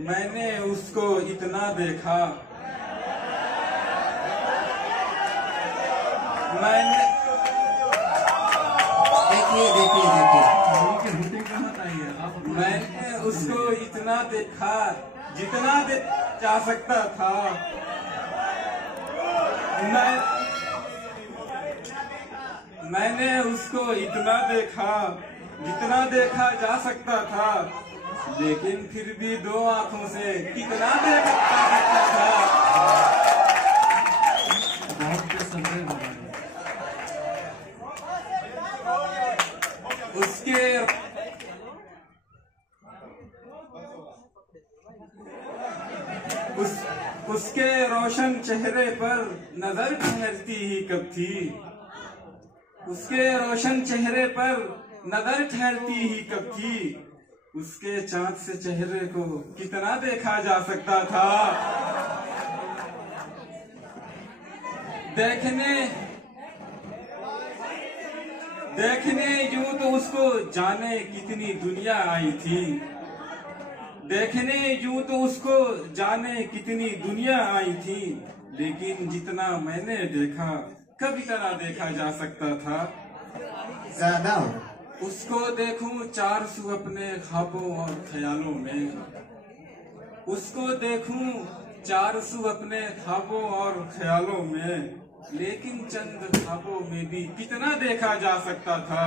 मैंने उसको इतना देखा, मैंने मैंने उसको इतना देखा जितना जा सकता था। मैंने उसको इतना देखा जितना देखा जा सकता था, लेकिन फिर भी दो आंखों से कितना देखा जा सकता था। उसके रोशन चेहरे पर नजर ठहरती ही कब थी, उसके रोशन चेहरे पर नजर ठहरती ही कब थी। उसके चांद से चेहरे को कितना देखा जा सकता था। देखने यूं तो उसको जाने कितनी दुनिया आई थी, देखने यूं तो उसको जाने कितनी दुनिया आई थी, लेकिन जितना मैंने देखा कभी इतना देखा जा सकता था। ज्यादा उसको देखूं चार सू अपने ख्वाबों और ख्यालों में, उसको देखूं चार सू अपने ख्वाबों और ख्यालों में, लेकिन चंद ख्वाबों में भी कितना देखा जा सकता था।